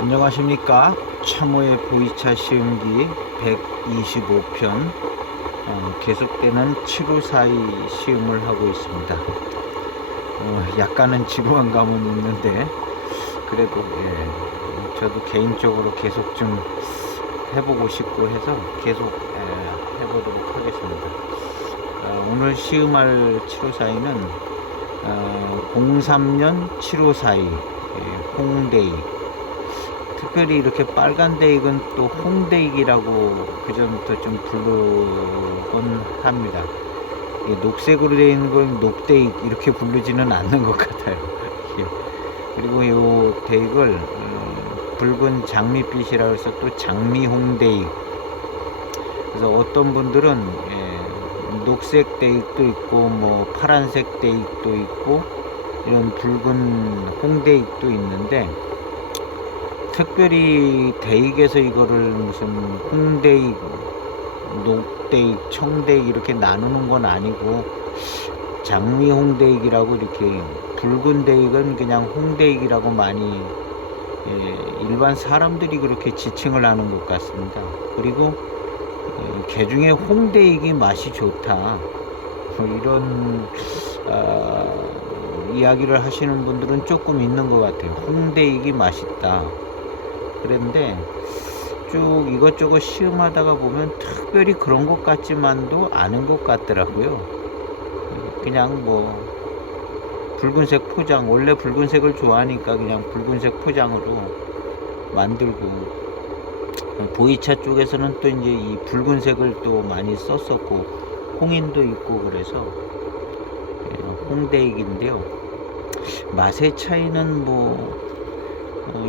안녕하십니까. 참호의 보이차 시음기 125편 계속되는 7호4이 시음을 하고 있습니다. 약간은 지루한 감은 있는데 그래도 저도 개인적으로 계속 좀 해보고 싶고 해서 계속 해보도록 하겠습니다. 오늘 시음할 7호4이는 03년 7호4이 홍대익, 특별히 이렇게 빨간 대익은 또 홍대익이라고 그전부터 좀 부르곤 합니다. 녹색으로 되어 있는 건 녹대익 이렇게 부르지는 않는 것 같아요. 그리고 이 대익을 붉은 장미빛이라 해서 또 장미홍대익, 그래서 어떤 분들은 녹색 대익도 있고 뭐 파란색 대익도 있고 이런 붉은 홍대익도 있는데, 특별히 대익에서 이거를 무슨 홍대익, 녹대익, 청대익 이렇게 나누는 건 아니고 장미홍대익이라고, 이렇게 붉은 대익은 그냥 홍대익이라고 많이 일반 사람들이 그렇게 지칭을 하는 것 같습니다. 그리고 개중에 홍대익이 맛이 좋다, 이런 이야기를 하시는 분들은 조금 있는 것 같아요. 홍대익이 맛있다. 그런데 쭉 이것저것 시음하다가 보면 특별히 그런 것 같지만도 않은 것 같더라고요. 그냥 뭐 붉은색 포장, 원래 붉은색을 좋아하니까 그냥 붉은색 포장으로 만들고, 보이차 쪽에서는 또 이제 이 붉은색을 또 많이 썼었고 홍인도 있고, 그래서 홍대익인데요. 맛의 차이는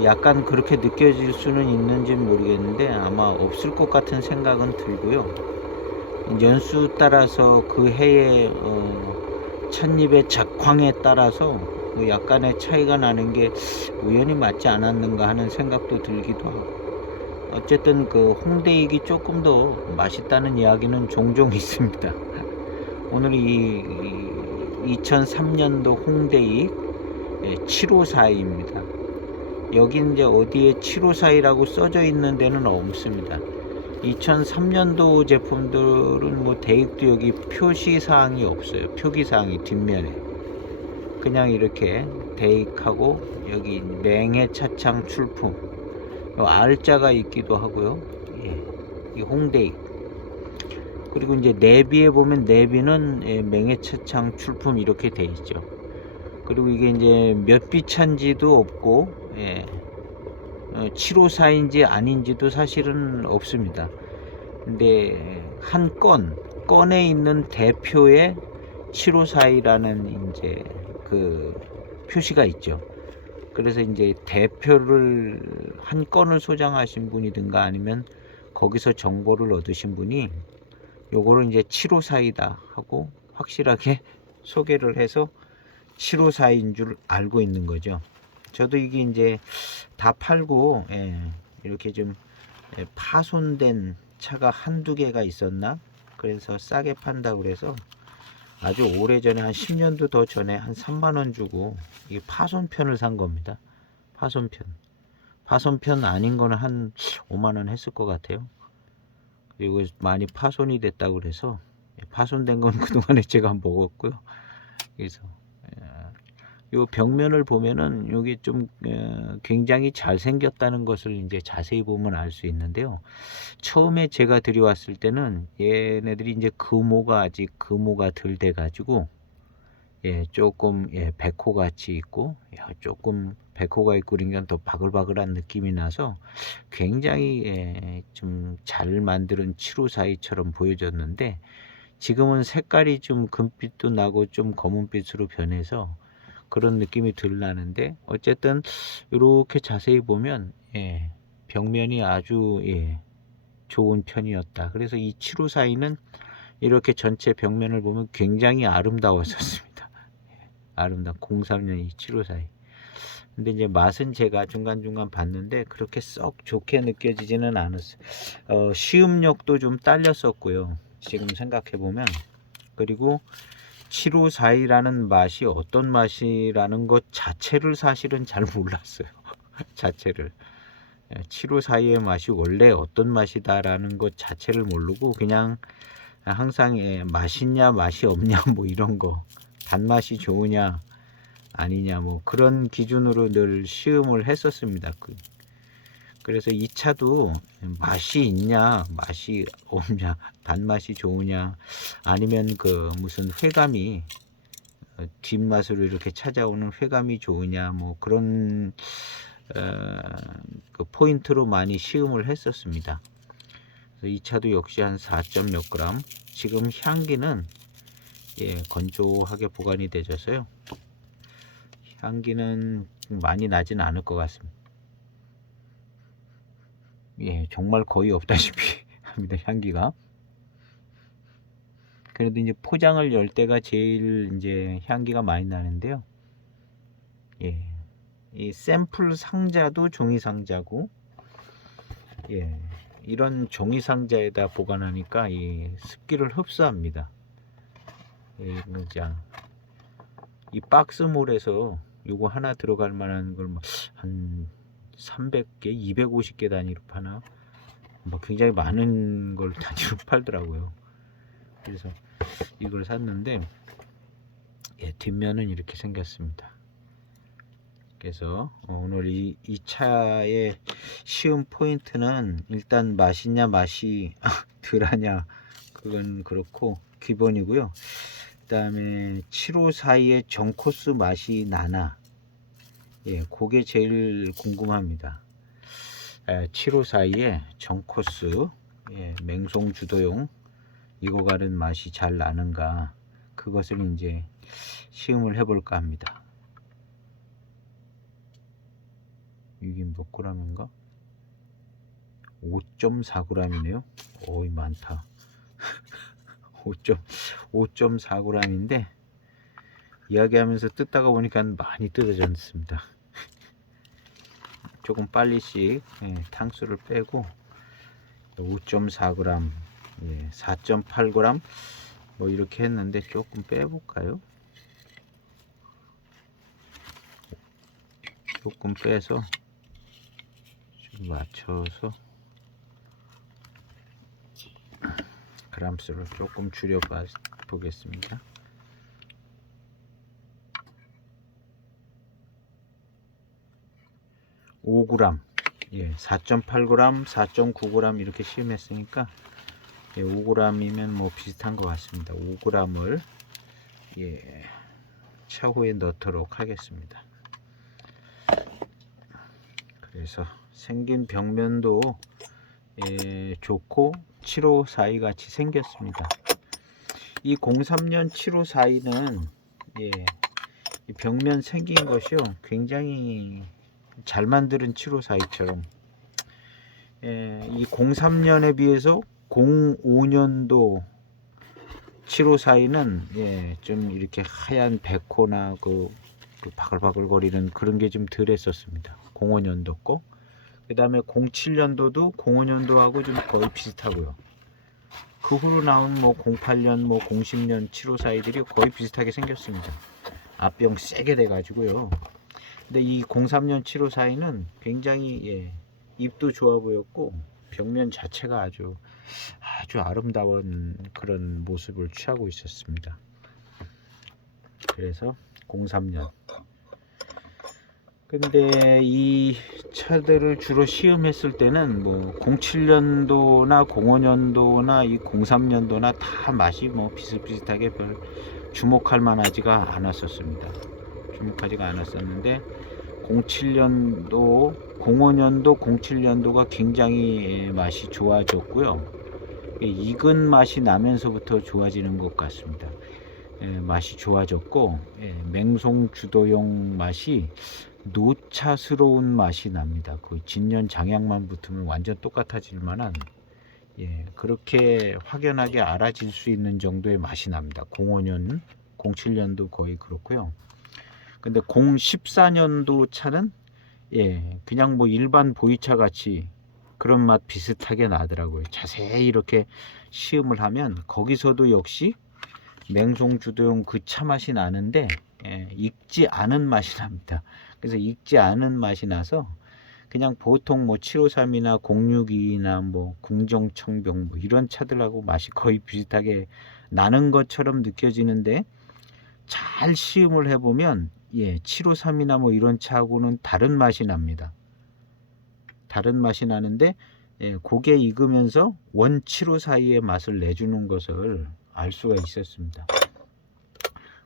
약간 그렇게 느껴질 수는 있는지 모르겠는데 아마 없을 것 같은 생각은 들고요. 연수 따라서 그 해의 찻잎의 작황에 따라서 약간의 차이가 나는 게 우연히 맞지 않았는가 하는 생각도 들기도 하고, 어쨌든 그 홍대익이 조금 더 맛있다는 이야기는 종종 있습니다. 오늘 이 2003년도 홍대익 7호4입니다. 여기 이제 어디에 7호4이라고 써져 있는 데는 없습니다. 2003년도 제품들은 뭐 대익도 여기 표시사항이 없어요. 표기사항이 뒷면에 그냥 이렇게 대익하고 여기 맹해 차창 출품 R자가 있기도 하고요. 이 홍대익. 그리고 이제 내비에 보면 내비는 맹해 차창 출품 이렇게 돼 있죠. 그리고 이게 이제 몇 비 차인지도 없고 7호4인지 아닌지도 사실은 없습니다. 근데 한 건에 있는 대표에 7호4이라는 이제 그 표시가 있죠. 그래서 이제 대표를 한 건을 소장하신 분이든가 아니면 거기서 정보를 얻으신 분이 요거를 이제 7호4이다 하고 확실하게 소개를 해서 7호4인 줄 알고 있는 거죠. 저도 이게 이제 다 팔고 이렇게 좀 파손된 차가 한두 개가 있었나, 그래서 싸게 판다 그래서 아주 오래전에 한 10년도 더 전에 한 3만원 주고 이 파손편을 산 겁니다. 파손편 아닌 거는 한 5만원 했을 것 같아요. 그리고 많이 파손이 됐다고 그래서, 파손된 건 그동안에 제가 먹었고요. 그래서 요 벽면을 보면은 여기 좀 굉장히 잘 생겼다는 것을 이제 자세히 보면 알 수 있는데요. 처음에 제가 들여왔을 때는 얘네들이 이제 아직 금호가 덜 돼 가지고 조금 백호 같이 있고, 조금 백호가 있고 그러니까 더 바글바글한 느낌이 나서 굉장히 좀 잘 만드는 7호4이처럼 보여졌는데, 지금은 색깔이 좀 금빛도 나고 좀 검은빛으로 변해서 그런 느낌이 덜 나는데, 어쨌든 이렇게 자세히 보면 벽면이 아주 좋은 편이었다. 그래서 이 7호4이는 이렇게 전체 벽면을 보면 굉장히 아름다웠었습니다. 03년 이 7호4이. 근데 이제 맛은 제가 중간중간 봤는데 그렇게 썩 좋게 느껴지지는 않았어요. 시음력도 좀 딸렸었고요, 지금 생각해 보면. 그리고 7호4이라는 맛이 어떤 맛이라는 것 자체를 사실은 잘 몰랐어요. 자체를. 7542의 맛이 원래 어떤 맛이다라는 것 자체를 모르고 그냥 항상 맛있냐 맛이 없냐 뭐 이런 거, 단맛이 좋으냐 아니냐 뭐 그런 기준으로 늘 시음을 했었습니다. 그래서 이 차도 맛이 있냐 맛이 없냐, 단맛이 좋으냐 아니면 그 무슨 회감이 뒷맛으로 이렇게 찾아오는 회감이 좋으냐 뭐 그런 그 포인트로 많이 시음을 했었습니다. 그래서 이 차도 역시 한 4점 몇 그램. 지금 향기는 건조하게 보관이 되져서요, 향기는 많이 나진 않을 것 같습니다. 정말 거의 없다시피 합니다, 향기가. 그래도 이제 포장을 열 때가 제일 이제 향기가 많이 나는데요. 이 샘플 상자도 종이 상자고, 이런 종이 상자에다 보관하니까 이 습기를 흡수합니다. 이 박스몰에서 요거 하나 들어갈 만한 걸 한 300개, 250개 단위로 파나? 뭐 굉장히 많은 걸 단위로 팔더라고요. 그래서 이걸 샀는데 뒷면은 이렇게 생겼습니다. 그래서 오늘 이 차의 시음 포인트는 일단 맛있냐 맛이 덜하냐 그건 그렇고 기본이고요. 그 다음에 7542의 전코스 맛이 나나, 그게 제일 궁금합니다. 7542의 전코스 맹송 주도용 이거 가는 맛이 잘 나는가, 그것을 이제 시음을 해볼까 합니다. 이게 몇 g인가? 5.4g이네요. 어이 많다. 5.4g인데 이야기하면서 뜯다가 보니까 많이 뜯어졌습니다. 조금 빨리씩 탕수를 빼고 5.4g, 4.8g 뭐 이렇게 했는데 조금 빼볼까요? 조금 빼서 좀 맞춰서 그램수를 조금 줄여 보겠습니다. 5g, 4.8g, 4.9g 이렇게 시음했으니까 5g이면 뭐 비슷한 것 같습니다. 5g을 차후에 넣도록 하겠습니다. 그래서 생긴 벽면도 좋고 7542 같이 생겼습니다. 이 03년 7542는 이 벽면 생긴 것이요 굉장히 잘 만드는 7542처럼 이 03년에 비해서 05년도 7542는 좀 이렇게 하얀 백호나 그 바글바글거리는 그런 게 좀 덜 했었습니다. 05년도 거. 그 다음에 07년도도 05년도하고 좀 거의 비슷하고요. 그 후로 나온 뭐 08년, 뭐 07년 7542들이 거의 비슷하게 생겼습니다. 앞병 세게 돼 가지고요. 근데 이 03년 7542는 굉장히 입도 좋아 보였고 벽면 자체가 아주 아름다운 그런 모습을 취하고 있었습니다. 그래서 03년. 근데 이 차들을 주로 시음했을 때는 뭐 07년도나 05년도나 이 03년도나 다 맛이 뭐 비슷비슷하게 별 주목할 만하지가 않았었습니다. 주목하지가 않았었는데 07년도, 05년도, 07년도가 굉장히 맛이 좋아졌고요. 익은 맛이 나면서부터 좋아지는 것 같습니다. 맛이 좋아졌고 맹송 주도용 맛이 노차스러운 맛이 납니다. 거의 진년 장약만 붙으면 완전 똑같아질 만한 그렇게 확연하게 알아질 수 있는 정도의 맛이 납니다. 05년, 07년도 거의 그렇고요. 근데 014년도 차는 그냥 뭐 일반 보이차 같이 그런 맛 비슷하게 나더라고요. 자세히 이렇게 시음을 하면 거기서도 역시 맹송 주도용 그 차 맛이 나는데 익지 않은 맛이 납니다. 그래서 익지 않은 맛이 나서 그냥 보통 뭐 753이나 062나 뭐 궁정청병 뭐 이런 차들하고 맛이 거의 비슷하게 나는 것처럼 느껴지는데, 잘 시음을 해보면 753이나 뭐 이런 차하고는 다른 맛이 납니다. 다른 맛이 나는데 고개 익으면서 원 754의 맛을 내주는 것을 알 수가 있었습니다.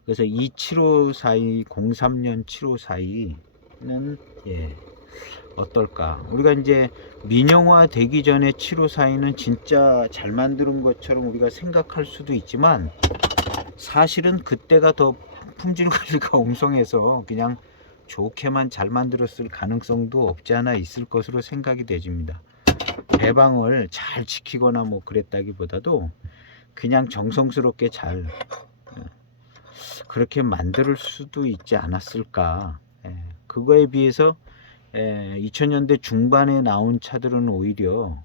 그래서 이 7542 03년 7542는 어떨까? 우리가 이제 민영화 되기 전에 7542는 진짜 잘 만드는 것처럼 우리가 생각할 수도 있지만, 사실은 그때가 더 품질 관리가 엉성해서 그냥 좋게만 잘 만들었을 가능성도 없지 않아 있을 것으로 생각이 되집니다. 배방을 잘 지키거나 뭐 그랬다기보다도 그냥 정성스럽게 잘 그렇게 만들 수도 있지 않았을까. 그거에 비해서 2000년대 중반에 나온 차들은 오히려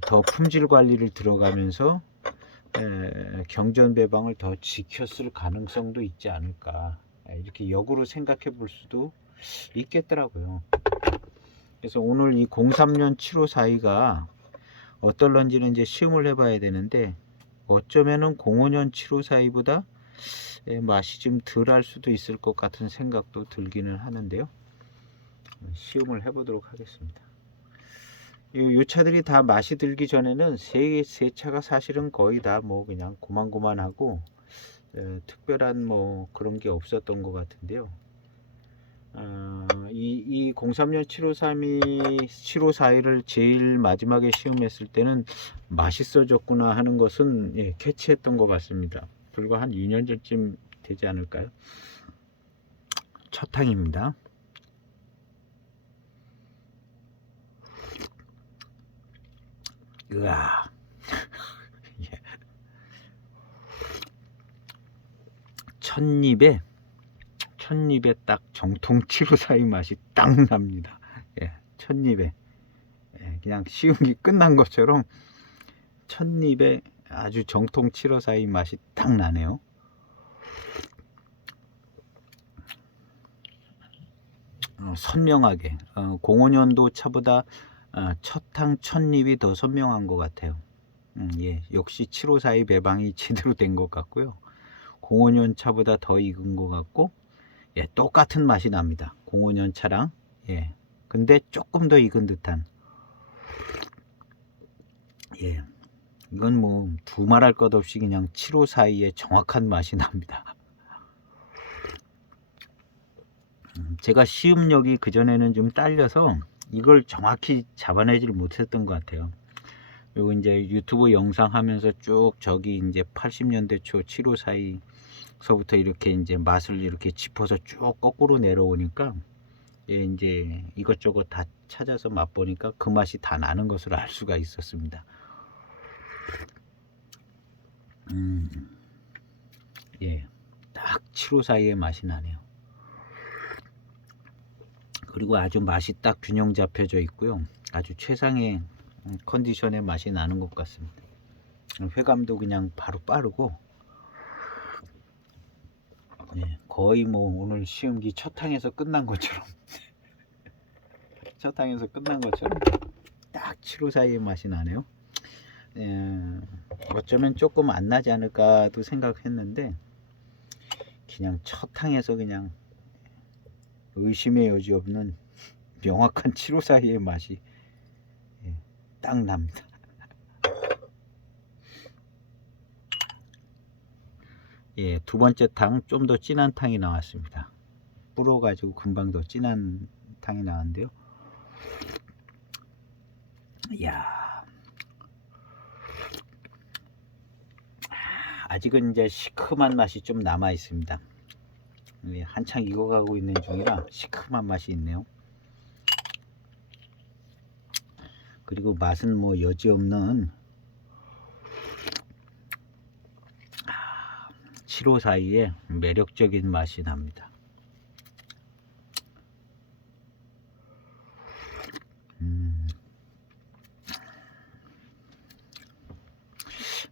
더 품질 관리를 들어가면서 경전 배방을 더 지켰을 가능성도 있지 않을까, 이렇게 역으로 생각해 볼 수도 있겠더라고요. 그래서 오늘 이 03년 7542가 어떨런지는 이제 시음을 해봐야 되는데, 어쩌면은 05년 7542보다 맛이 좀 덜 할 수도 있을 것 같은 생각도 들기는 하는데요. 시음을 해보도록 하겠습니다. 이 차들이 다 맛이 들기 전에는 세 차가 사실은 거의 다 뭐 그냥 고만고만하고 특별한 뭐 그런 게 없었던 것 같은데요. 이 03년 7542를 제일 마지막에 시음했을 때는 맛있어졌구나 하는 것은 캐치했던 것 같습니다. 불과 한 2년 전쯤 되지 않을까요? 첫 탕입니다. 으아. 첫입에 딱 정통 7542 맛이 딱 납니다. 첫입에 그냥 시음이 끝난 것처럼 첫입에 아주 정통 7542 맛이 딱 나네요. 선명하게 05년도 차보다 첫탕 첫입이 더 선명한 것 같아요. 역시 7542 배방이 제대로 된 것 같고요. 05년 차보다 더 익은 것 같고, 똑같은 맛이 납니다. 05년 차랑 근데 조금 더 익은 듯한, 이건 뭐 두말할 것 없이 그냥 7542의 정확한 맛이 납니다. 제가 시음력이 그전에는 좀 딸려서 이걸 정확히 잡아내지를 못했던 것 같아요. 그리고 이제 유튜브 영상 하면서 쭉 저기 이제 80년대 초 7542서부터 이렇게 이제 맛을 이렇게 짚어서 쭉 거꾸로 내려오니까 이제 이것저것 다 찾아서 맛보니까 그 맛이 다 나는 것을 알 수가 있었습니다. 딱 7542의 맛이 나네요. 그리고 아주 맛이 딱 균형 잡혀져 있고요. 아주 최상의 컨디션의 맛이 나는 것 같습니다. 회감도 그냥 바로 빠르고, 거의 뭐 오늘 시음기 첫 탕에서 끝난 것처럼 첫 탕에서 끝난 것처럼 딱 7542의 맛이 나네요. 어쩌면 조금 안 나지 않을까도 생각했는데, 그냥 첫 탕에서 그냥 의심의 여지 없는 명확한 7542의 맛이 딱 납니다. 두 번째 탕 좀 더 진한 탕이 나왔습니다. 불어가지고 금방 더 진한 탕이 나왔는데요. 아직은 이제 시큼한 맛이 좀 남아 있습니다. 한창 익어가고 있는 중이라 시큼한 맛이 있네요. 그리고 맛은 뭐 여지없는 7542의 매력적인 맛이 납니다.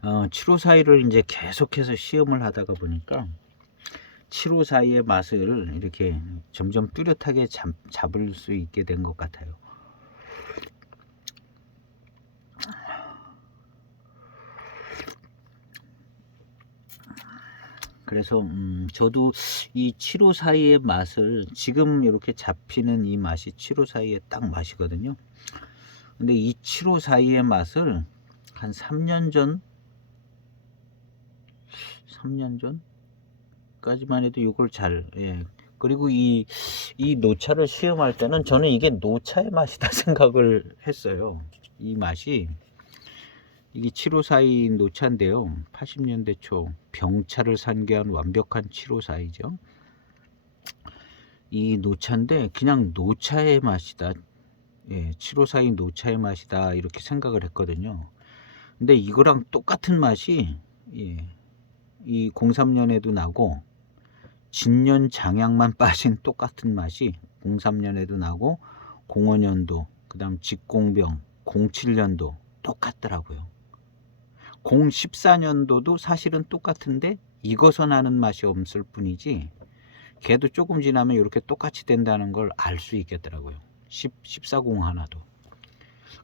7542를 이제 계속해서 시음을 하다가 보니까 7호 사이의 맛을 이렇게 점점 뚜렷하게 잡을 수 있게 된 것 같아요. 그래서 저도 이 7호 사이의 맛을 지금 이렇게 잡히는 이 맛이 7호 사이의 딱 맛이거든요. 근데 이 7호 사이의 맛을 한 3년 전까지만 해도 이걸 그리고 이 노차를 시음할 때는 저는 이게 노차의 맛이다 생각을 했어요. 이 맛이 이게 7호 사이 노차인데요. 80년대 초 병차를 산계한 완벽한 7호 사이죠. 이 노차인데 그냥 노차의 맛이다. 7호 사이 노차의 맛이다 이렇게 생각을 했거든요. 근데 이거랑 똑같은 맛이 이 03년에도 나고 진년 장양만 빠진 똑같은 맛이 03년에도 나고 05년도 그 다음 직공병 07년도 똑같더라고요. 014년도도 사실은 똑같은데 익어서 나는 맛이 없을 뿐이지 걔도 조금 지나면 이렇게 똑같이 된다는 걸 알 수 있겠더라고요. 1401도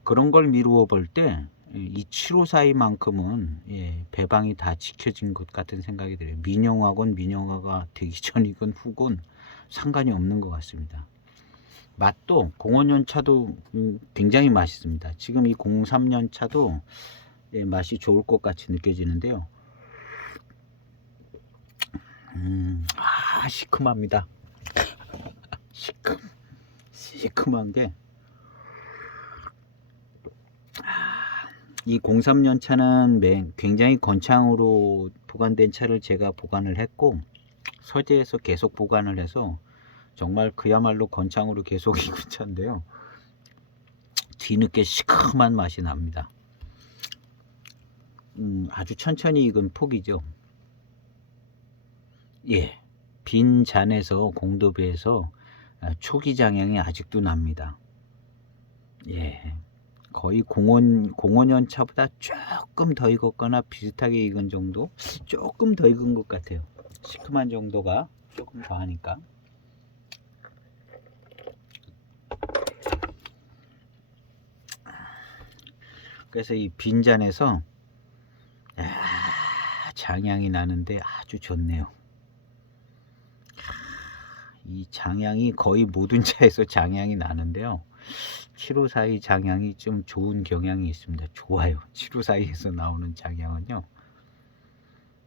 그런 걸 미루어 볼 때 이 7호 사이만큼은 배방이 다 지켜진 것 같은 생각이 들어요. 민영화건 민영화가 되기 전이건 후건 상관이 없는 것 같습니다. 맛도 05년 차도 굉장히 맛있습니다. 지금 이 03년 차도 맛이 좋을 것 같이 느껴지는데요. 시큼합니다. 시큼한 게 이 03년 차는 굉장히 건창으로 보관된 차를 제가 보관을 했고 서재에서 계속 보관을 해서 정말 그야말로 건창으로 계속 익은 차인데요. 뒤늦게 시큼한 맛이 납니다. 아주 천천히 익은 폭이죠. 빈 잔에서 공도배에서 초기 장향이 아직도 납니다. 거의 05년 차보다 조금 더 익었거나 비슷하게 익은 정도, 조금 더 익은 것 같아요. 시큼한 정도가 조금 더 하니까. 그래서 이 빈잔에서 장향이 나는데 아주 좋네요. 이 장향이 거의 모든 차에서 장향이 나는데요. 7호 사이 장향이 좀 좋은 경향이 있습니다. 좋아요. 7호 사이에서 나오는 장향은요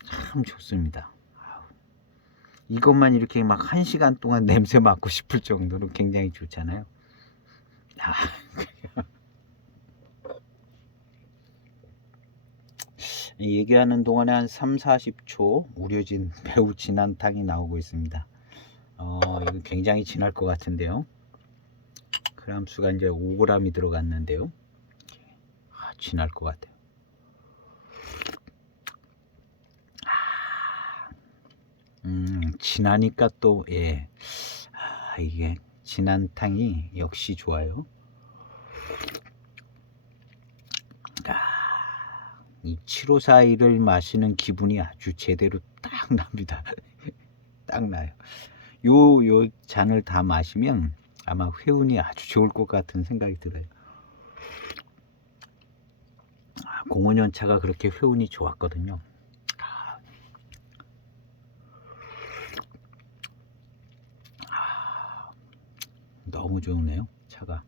참 좋습니다. 이것만 이렇게 막 1시간 동안 냄새 맡고 싶을 정도로 굉장히 좋잖아요. 얘기하는 동안에 한 3-40초 우려진 매우 진한 탕이 나오고 있습니다. 이거 굉장히 진할 것 같은데요. 그람 수가 이제 5g이 들어갔는데요. 진할 것 같아요. 진하니까 또 이게 진한 탕이 역시 좋아요. 이 7호 사이를 마시는 기분이 아주 제대로 딱 납니다. 딱 나요. 요 잔을 다 마시면 아마 회운이 아주 좋을 것 같은 생각이 들어요. 05년 차가 그렇게 회운이 좋았거든요. 너무 좋으네요, 차가.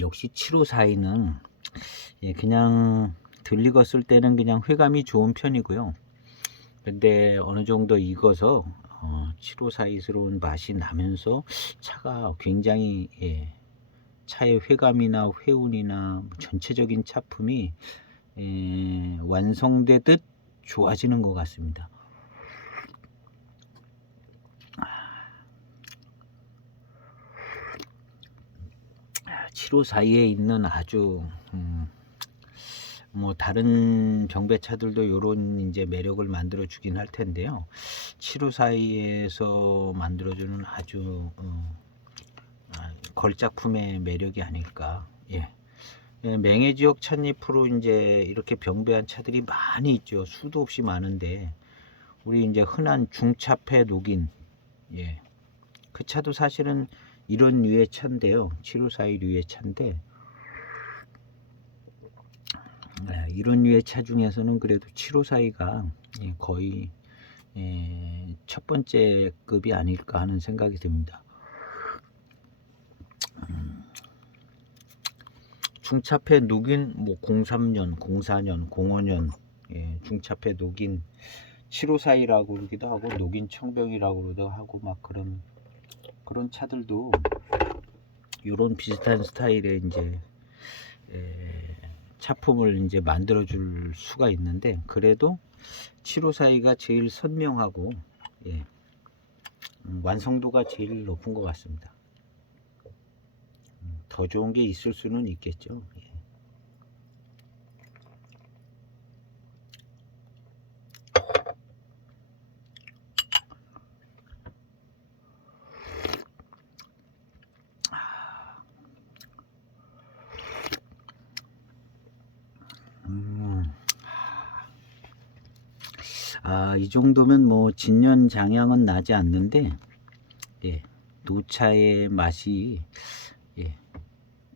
역시 7호 사이는 그냥 들익었을 때는 그냥 회감이 좋은 편이고요. 근데 어느 정도 익어서 7호 사이스러운 맛이 나면서 차가 굉장히 차의 회감이나 회운이나 전체적인 차품이 완성되듯 좋아지는 것 같습니다. 7호 사이에 있는 아주 뭐 다른 병배차들도 요런 이제 매력을 만들어 주긴 할 텐데요. 7호 사이에서 만들어주는 아주 걸작품의 매력이 아닐까. 맹해 지역 찻잎으로 이제 이렇게 병배한 차들이 많이 있죠. 수도 없이 많은데 우리 이제 흔한 중차폐 녹인, 예, 그 차도 사실은 이런 류의 차인데요. 7542 류의 차인데, 이런 류의 차 중에서는 그래도 7542가 거의 첫 번째 급이 아닐까 하는 생각이 듭니다. 중차폐 녹인 뭐 03년, 04년, 05년 중차폐 녹인 7542라고 그러기도 하고 녹인 청병이라고 그러기도 하고 막 그런 차들도 이런 비슷한 스타일의 이제 차품을 이제 만들어 줄 수가 있는데, 그래도 7542가 제일 선명하고 완성도가 제일 높은 것 같습니다. 더 좋은 게 있을 수는 있겠죠. 이 정도면 뭐 진년장향은 나지 않는데, 노차의 맛이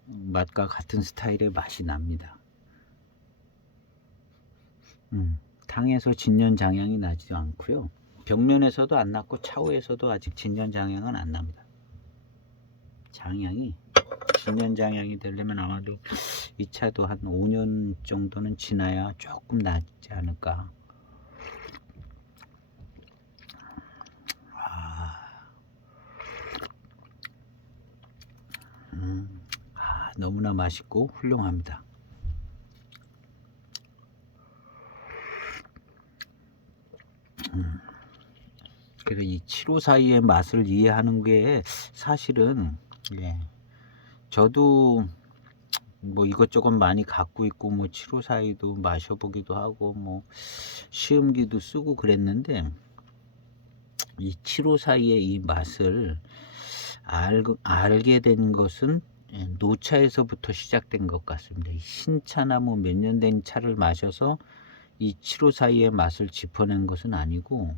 맛과 같은 스타일의 맛이 납니다. 탕에서 진년장향이 나지도 않고요. 벽면에서도 안 났고 차후에서도 아직 진년장향은 안 납니다. 장향이 진년장향이 되려면 아마도 이 차도 한 5년 정도는 지나야 조금 나지 않을까. 너무나 맛있고 훌륭합니다. 그래서 이 7542의 맛을 이해하는 게 사실은 저도 뭐 이것저것 많이 갖고 있고 뭐 7542도 마셔보기도 하고 뭐 시음기도 쓰고 그랬는데, 이 7542의 이 맛을 알게 된 것은 노차에서부터 시작된 것 같습니다. 신차나 뭐 몇 년 된 차를 마셔서 이 7542의 맛을 짚어낸 것은 아니고,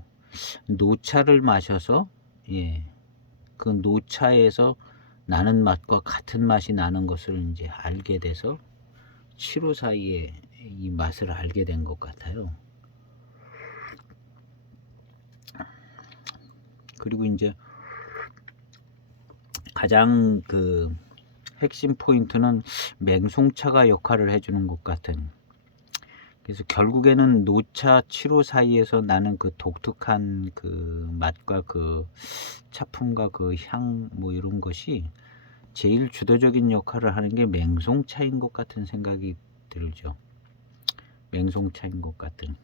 노차를 마셔서 그 노차에서 나는 맛과 같은 맛이 나는 것을 이제 알게 돼서 7542의 이 맛을 알게 된 것 같아요. 그리고 이제 가장 그 핵심 포인트는 맹송차가 역할을 해주는 것 같은, 그래서 결국에는 노차 7542에서 나는 그 독특한 그 맛과 그 차품과 그 향 뭐 이런 것이 제일 주도적인 역할을 하는 게 맹송차인 것 같은 생각이 들죠. 맹송차인 것 같은.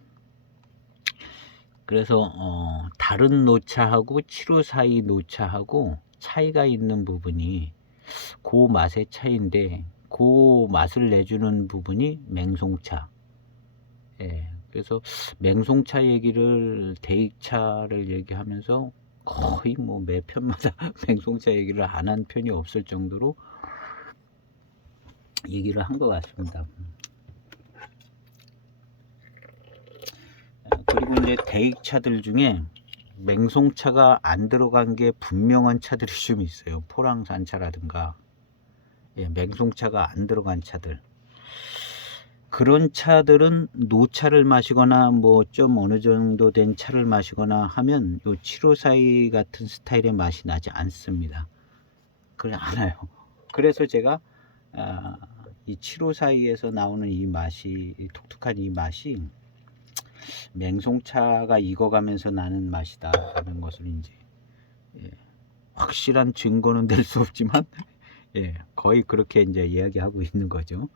그래서 다른 노차하고 7542 노차하고 차이가 있는 부분이 그 맛의 차이인데, 그 맛을 내주는 부분이 맹송차. 그래서 맹송차 얘기를 대익차를 얘기하면서 거의 뭐 매 편마다 맹송차 얘기를 안 한 편이 없을 정도로 얘기를 한 것 같습니다. 그리고 이제 대익차들 중에 맹송차가 안 들어간 게 분명한 차들이 좀 있어요. 포랑산차라든가 맹송차가 안 들어간 차들, 그런 차들은 노차를 마시거나 뭐 좀 어느 정도 된 차를 마시거나 하면 요 7542 같은 스타일의 맛이 나지 않습니다. 그래 않아요. 그래서 제가 이 7542에서 나오는 이 맛이, 이 독특한 이 맛이 맹송차가 익어가면서 나는 맛이다 라는 것을 이제 확실한 증거는 될 수 없지만 거의 그렇게 이제 이야기하고 있는 거죠.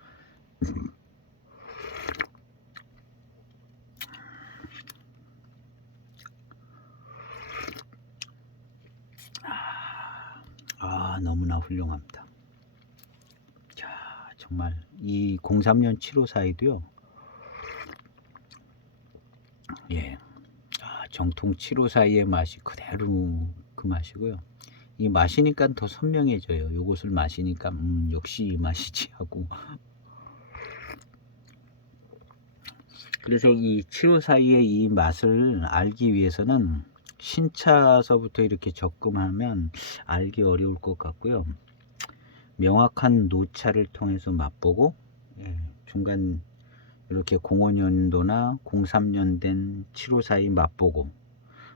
너무나 훌륭합니다. 자, 정말 이 03년 7542도요. 정통 7542의 맛이 그대로 그 맛이고요. 이 마시니까 더 선명해져요. 요것을 마시니까 역시 이 맛이지 하고. 그래서 이 7호사이의 이 맛을 알기 위해서는 신차서부터 이렇게 접근하면 알기 어려울 것 같고요. 명확한 노차를 통해서 맛보고, 중간 이렇게 05년도나 03년 된 7호사이 맛보고,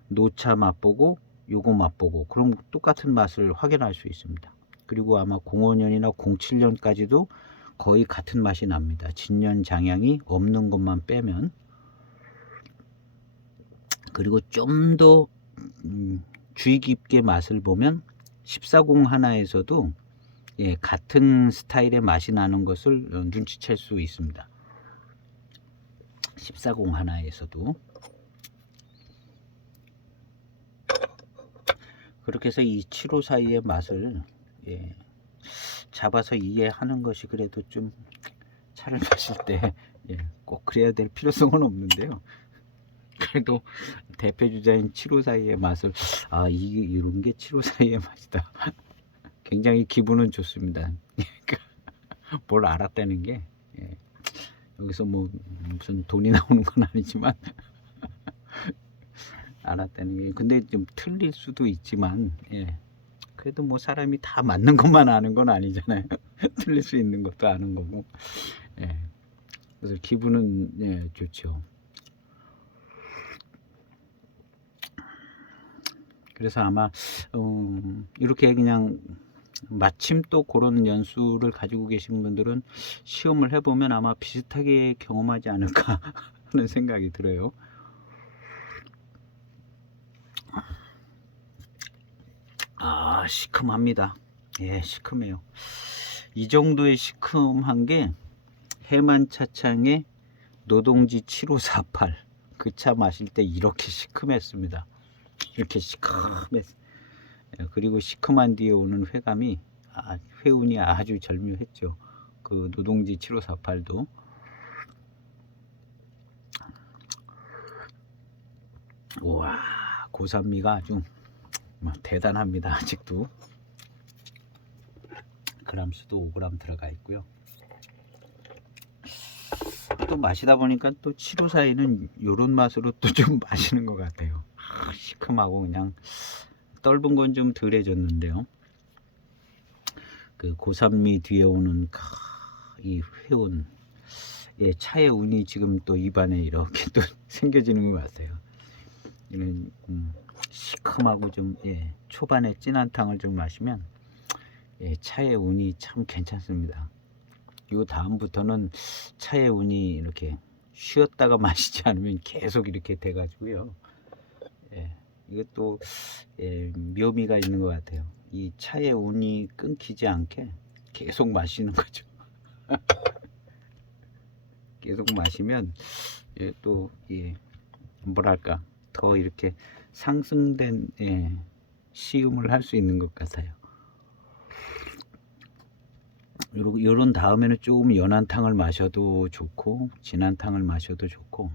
노차 맛보고, 요거 맛보고, 그럼 똑같은 맛을 확인할 수 있습니다. 그리고 아마 05년이나 07년까지도 거의 같은 맛이 납니다. 진년 장향이 없는 것만 빼면. 그리고 좀 더 주의 깊게 맛을 보면 1401 하나에서도 같은 스타일의 맛이 나는 것을 눈치챌 수 있습니다. 1401 하나에서도. 그렇게 해서 이 7호사이의 맛을 잡아서 이해하는 것이 그래도 좀 차를 마실 때 꼭 그래야 될 필요성은 없는데요. 그래도 대표 주자인 7호사이의 맛을 이런 게 7호사이의 맛이다. 굉장히 기분은 좋습니다. 뭘 알았다는 게 여기서 뭐 무슨 돈이 나오는 건 아니지만 알았다는 게, 근데 좀 틀릴 수도 있지만 그래도 뭐 사람이 다 맞는 것만 아는 건 아니잖아요. 틀릴 수 있는 것도 아는 거고. 그래서 기분은 좋죠. 그래서 아마 이렇게 그냥 마침 또 그런 연수를 가지고 계신 분들은 시험을 해보면 아마 비슷하게 경험하지 않을까 하는 생각이 들어요. 시큼합니다. 시큼해요. 이 정도의 시큼한 게 해만차창의 노동지 7548 그 차 마실 때 이렇게 시큼했습니다. 이렇게 시큼했. 그리고 시큼한 뒤에 오는 회감이 회운이 아주 절묘했죠. 그 노동지 7548도. 우와, 고산미가 아주 대단합니다. 아직도 그람수도 5g 들어가 있고요. 또 마시다 보니까 또 7호사이는 요런 맛으로 또 좀 마시는 것 같아요. 시큼하고 그냥 떫은 건 좀 덜해졌는데요. 그 고산미 뒤에 오는 이 회운, 차의 운이 지금 또 입안에 이렇게 또 생겨지는 것 같아요. 이런 시큼하고 좀 초반에 진한 탕을 좀 마시면 차의 운이 참 괜찮습니다. 요 다음부터는 차의 운이 이렇게 쉬었다가 마시지 않으면 계속 이렇게 돼 가지고요. 이것도 묘미가 있는 것 같아요. 이 차의 운이 끊기지 않게 계속 마시는 거죠. 계속 마시면 또 뭐랄까 더 이렇게 상승된 시음을 할 수 있는 것 같아요. 요런 다음에는 조금 연한 탕을 마셔도 좋고 진한 탕을 마셔도 좋고.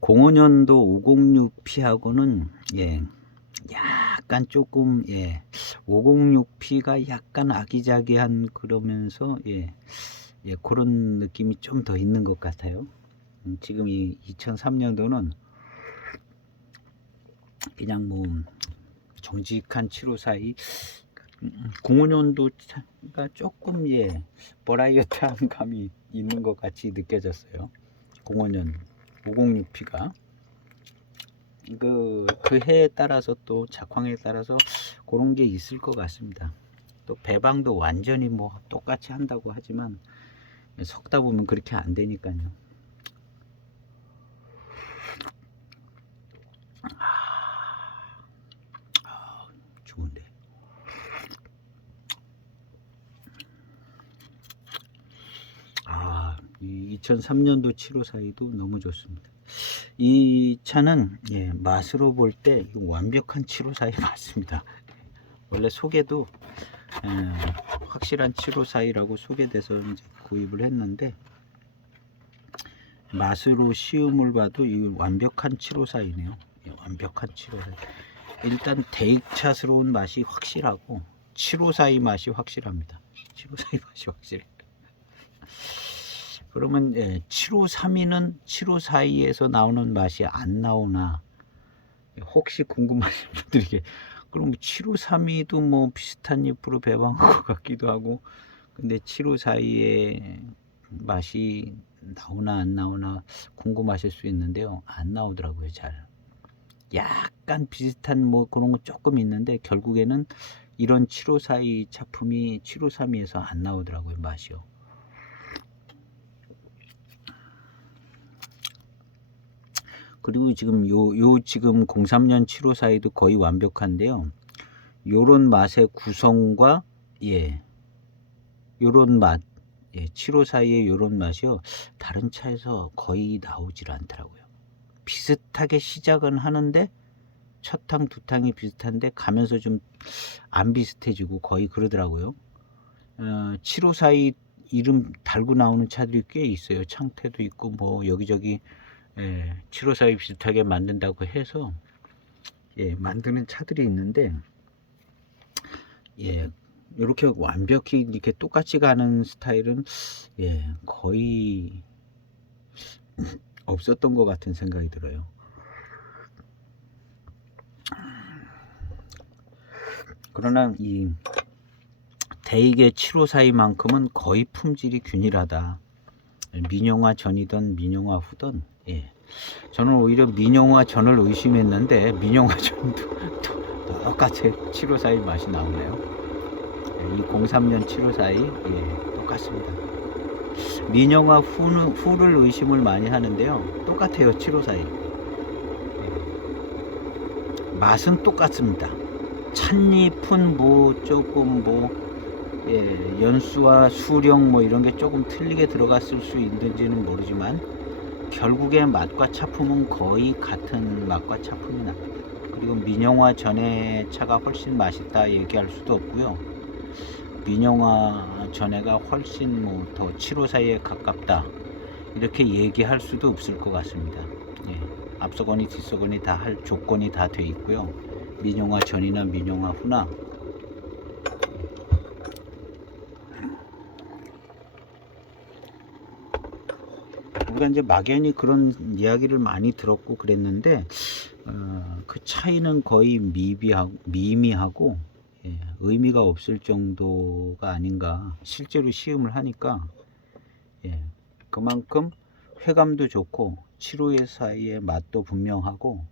공 05년도 506P하고는 약간 조금 506P가 약간 아기자기한 그러면서 그런 느낌이 좀 더 있는 것 같아요. 지금 이 2003년도는 그냥 뭐 정직한 7호사이 05년도가 조금 버라이어티한 감이 있는 것 같이 느껴졌어요. 05년 506P가 그 해에 따라서 또 작황에 따라서 그런 게 있을 것 같습니다. 또 배방도 완전히 뭐 똑같이 한다고 하지만 섞다 보면 그렇게 안 되니까요. 좋은데. 이 2003년도 7호사이도 너무 좋습니다. 이 차는 맛으로 볼 때 완벽한 7호사이 맞습니다. 원래 소개도 확실한 7호사이라고 소개돼서 이제 구입을 했는데 맛으로 시음을 봐도 이 완벽한 7호사이네요. 완벽한 7호사이. 일단 대익차스러운 맛이 확실하고 754의 맛이 확실합니다. 754의 맛이 확실해. 그러면 7532는 7542에서 나오는 맛이 안 나오나 혹시 궁금하신 분들에게 그럼 7532도 뭐 비슷한 잎으로 배방한 것 같기도 하고 근데 7542의 맛이 나오나 안 나오나 궁금하실 수 있는데요. 안 나오더라고요. 잘. 약간 비슷한 뭐 그런 거 조금 있는데 결국에는 이런 7542 차품이 7532에서 안 나오더라고요. 맛이요. 그리고 지금 요 지금 03년 7542도 거의 완벽한데요. 요런 맛의 구성과 요런 맛 7542의 요런 맛이요. 다른 차에서 거의 나오질 않더라고요. 비슷하게 시작은 하는데 첫 탕, 두 탕이 비슷한데 가면서 좀 안 비슷해지고 거의 그러더라고요. 7542 이름 달고 나오는 차들이 꽤 있어요. 창태도 있고 뭐 여기저기 7542 비슷하게 만든다고 해서 만드는 차들이 있는데 이렇게 완벽히 이렇게 똑같이 가는 스타일은 거의 없었던 것 같은 생각이 들어요. 그러나 이 대익의 7542만큼은 거의 품질이 균일하다. 민영화 전이든 민영화 후든 저는 오히려 민영화 전을 의심했는데 민영화 전도 똑같이 7542 맛이 나오네요. 이 03년 7542 똑같습니다. 민영화 후를 의심을 많이 하는데요. 똑같아요. 7542 맛은 똑같습니다. 찻잎은 뭐 조금 연수와 수령 뭐 이런 게 조금 틀리게 들어갔을 수 있는지는 모르지만 결국에 맛과 차품은 거의 같은 맛과 차품이 납니다. 그리고 민영화 전에 차가 훨씬 맛있다 얘기할 수도 없고요. 민영화 전에가 훨씬 뭐 더 7542에 가깝다 이렇게 얘기할 수도 없을 것 같습니다. 앞서거니 뒤서거니 다 할 조건이 다 돼 있고요. 민영화 전이나 민영화 후나 우리가 이제 막연히 그런 이야기를 많이 들었고 그랬는데 그 차이는 거의 미미하고 의미가 없을 정도가 아닌가. 실제로 시음을 하니까 그만큼 회감도 좋고 7524의 맛도 분명하고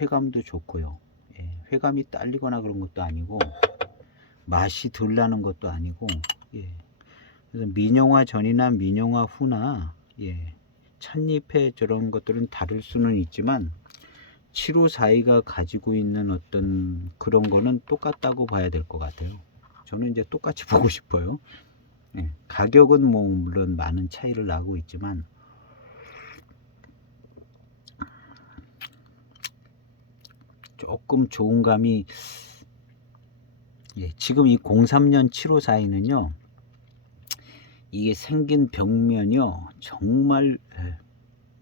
회감도 좋고요. 회감이 딸리거나 그런 것도 아니고 맛이 덜 나는 것도 아니고 그래서 민영화 전이나 민영화 후나 찻잎의 저런 것들은 다를 수는 있지만 7542가 가지고 있는 어떤 그런 거는 똑같다고 봐야 될 것 같아요. 저는 이제 똑같이 보고 싶어요. 가격은 뭐 물론 많은 차이를 나고 있지만 조금 좋은 감이 지금 이 03년 7542는요 이게 생긴 벽면이요 정말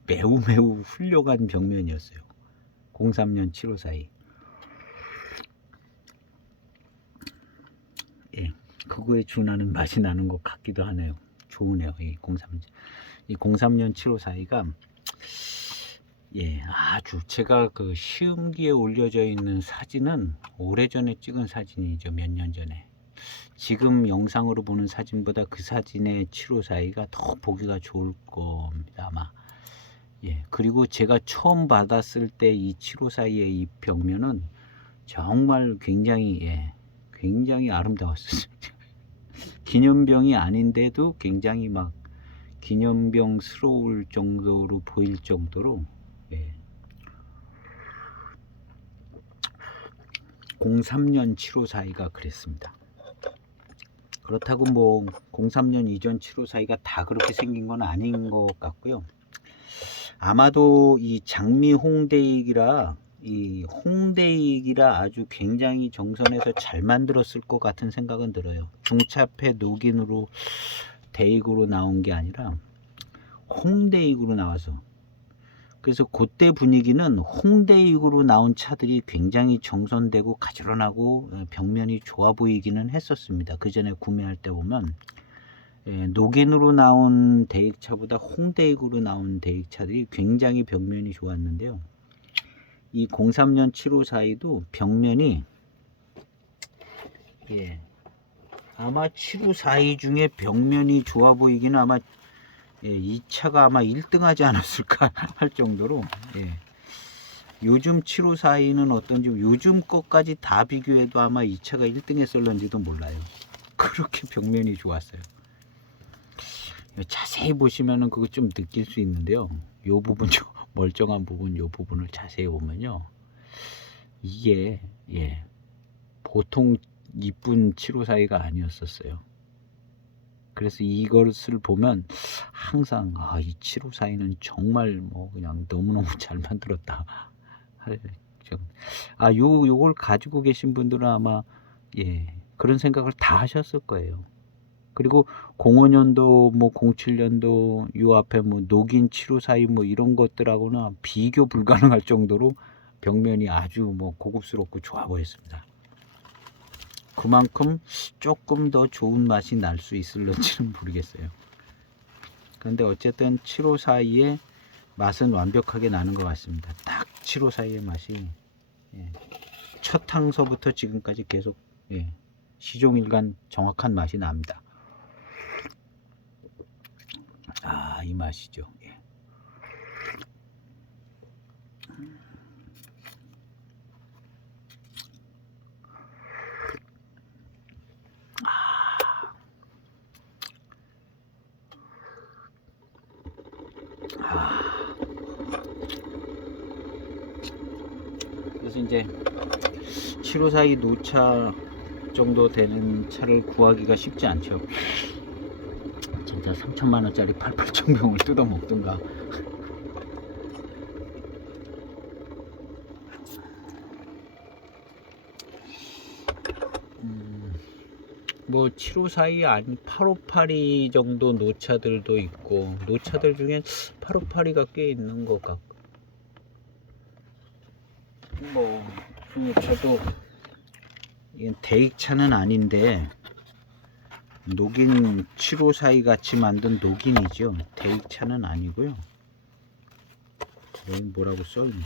매우 훌륭한 벽면이었어요. 03년 7542 그거에 준하는 맛이 나는 것 같기도 하네요. 좋으네요. 이 03년 7542가 아주 제가 그 시음기에 올려져 있는 사진은 오래전에 찍은 사진이죠. 몇 년 전에. 지금 영상으로 보는 사진보다 그 사진의 7542가 더 보기가 좋을 겁니다. 아마. 그리고 제가 처음 받았을 때 이 7542의 이 벽면은 정말 굉장히 아름다웠어요. 기념병이 아닌데도 굉장히 막 기념병스러울 정도로 보일 정도로 03년 7542가 그랬습니다. 그렇다고 뭐 03년 이전 7542가 다 그렇게 생긴 건 아닌 것 같고요. 아마도 이 장미 홍대익이라 아주 굉장히 정선해서 잘 만들었을 것 같은 생각은 들어요. 중차폐 녹인으로 대익으로 나온 게 아니라 홍대익으로 나와서 그래서 그때 분위기는 홍대익으로 나온 차들이 굉장히 정선되고 가지런하고 벽면이 좋아 보이기는 했었습니다. 그 전에 구매할 때 보면 녹인으로 나온 대익차보다 홍대익으로 나온 대익차들이 굉장히 벽면이 좋았는데요. 이 03년 7542도 벽면이 아마 7542 중에 벽면이 좋아 보이기는 아마 이 차가 아마 1등 하지 않았을까 할 정도로 요즘 7542는 어떤지 요즘 것까지 다 비교해도 아마 이 차가 1등 했을런지도 몰라요. 그렇게 벽면이 좋았어요. 자세히 보시면은 그거 좀 느낄 수 있는데요. 요 부분 멀쩡한 부분 요 부분을 자세히 보면요. 이게 보통 이쁜 7542가 아니었었어요. 그래서 이것을 보면 항상 이 7542는 정말 뭐 그냥 너무너무 잘 만들었다. 요걸 가지고 계신 분들은 아마 그런 생각을 다 하셨을 거예요. 그리고 05년도 뭐 07년도 요 앞에 뭐 녹인 7542 뭐 이런 것들하고는 비교 불가능할 정도로 벽면이 아주 뭐 고급스럽고 좋아 보였습니다. 그만큼 조금 더 좋은 맛이 날 수 있을런지는 모르겠어요. 그런데 어쨌든 7542의 맛은 완벽하게 나는 것 같습니다. 딱 7542의 맛이 첫 항서부터 지금까지 계속 시종일관 정확한 맛이 납니다. 이 맛이죠. 그래서 이제 7542 노차 정도 되는 차를 구하기가 쉽지 않죠. 진짜 3천만원짜리 88청병을 뜯어먹든가. 뭐 7542 아니 8582 정도 노차들도 있고, 노차들 중엔 8582가 꽤 있는 것 같고, 뭐 저도 이건 대익차는 아닌데 녹인 7542 같이 만든 녹인이죠. 대익차는 아니고요. 여기 뭐라고 써있네.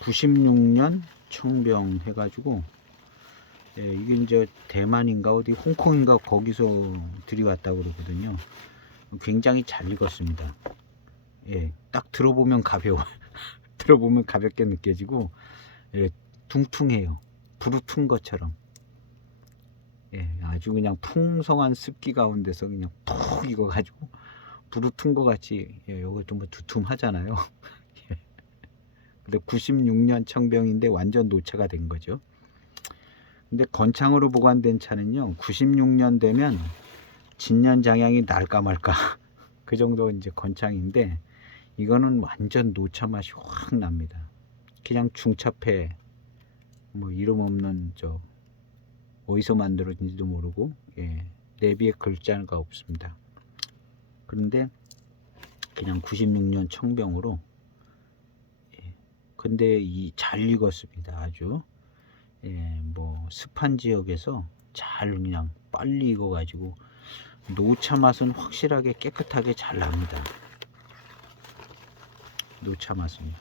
96년 청병 해가지고 이게 이제 대만인가 어디 홍콩인가 거기서 들여왔다 그러거든요. 굉장히 잘 익었습니다. 딱 들어보면 가벼워. 들어보면 가볍게 느껴지고 퉁퉁해요. 부르튼 것처럼. 아주 그냥 풍성한 습기 가운데서 그냥 푹 익어가지고 부르튼 것 같이 요것도 뭐 두툼하잖아요. 근데 96년 청병인데 완전 노차가 된 거죠. 근데 건창으로 보관된 차는요 96년 되면 진년 장향이 날까 말까 그 정도 이제 건창인데, 이거는 완전 노차 맛이 확 납니다. 그냥 중차폐 뭐 이름 없는 어디서 만들어진지도 모르고 내비에 글자가 없습니다. 그런데 그냥 96년 청병으로 근데 잘 익었습니다. 아주 뭐 습한 지역에서 잘 그냥 빨리 익어 가지고 노차 맛은 확실하게 깨끗하게 잘 납니다. 노차 맛은요.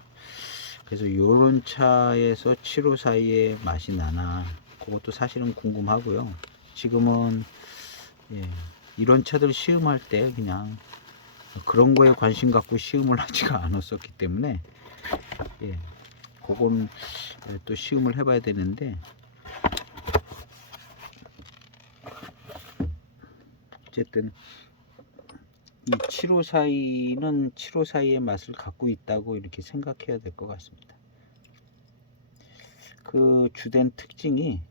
그래서 요런 차에서 7542의 맛이 나나 그것도 사실은 궁금하고요. 지금은 이런 차들 시음할 때 그냥 그런 거에 관심 갖고 시음을 하지가 않았었기 때문에 그건 또 시음을 해봐야 되는데, 어쨌든 이 7542는 7542의 맛을 갖고 있다고 이렇게 생각해야 될 것 같습니다. 그 주된 특징이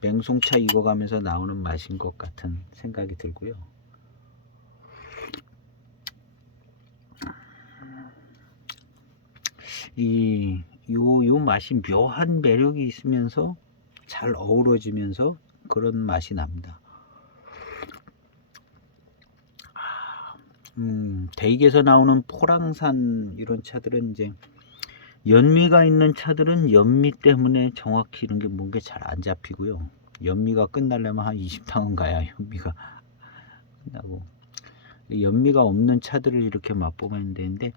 맹송차 익어가면서 나오는 맛인 것 같은 생각이 들고요. 요 맛이 묘한 매력이 있으면서 잘 어우러지면서 그런 맛이 납니다. 대익에서 나오는 포랑산 이런 차들은 이제 연미가 있는 차들은 연미 때문에 정확히 이런 게 뭔가 잘 안 잡히고요. 연미가 끝나려면 한 20탕은 가야 연미가 끝나고, 연미가 없는 차들을 이렇게 맛보면 되는데,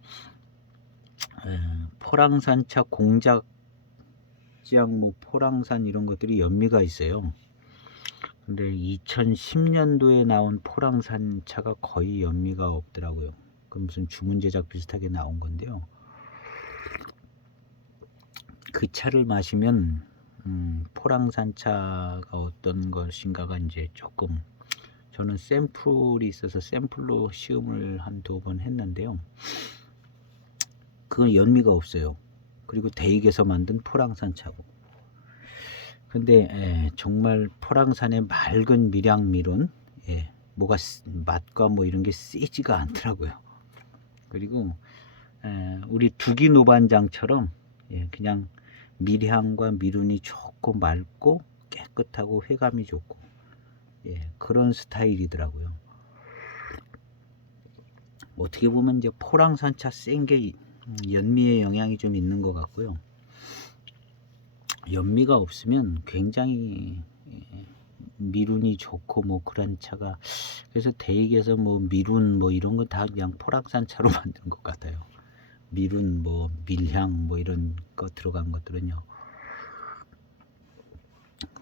포랑산차 공작지향 뭐 포랑산 이런 것들이 연미가 있어요. 근데 2010년도에 나온 포랑산 차가 거의 연미가 없더라고요. 그 무슨 주문 제작 비슷하게 나온 건데요. 그 차를 마시면 포랑산 차가 어떤 것인가가 이제 조금, 저는 샘플이 있어서 샘플로 시음을 한 2번 했는데요. 그건 연미가 없어요. 그리고 대익에서 만든 포랑산 차고. 근데 정말 포랑산의 맑은 밀양밀은 뭐가 맛과 뭐 이런 게 세지가 않더라고요. 그리고 우리 두기 노반장처럼 그냥 밀향과 미륜이 좋고 맑고 깨끗하고 회감이 좋고 그런 스타일이더라고요. 어떻게 보면 이제 포랑산차 센 게 연미의 영향이 좀 있는 것 같고요. 연미가 없으면 굉장히 미륜이 좋고 뭐 그런 차가, 그래서 대익에서 뭐 미륜 뭐 이런 거 다 그냥 포랑산 차로 만든 것 같아요. 미륜 뭐 밀향 뭐 이런 거 들어간 것들은요.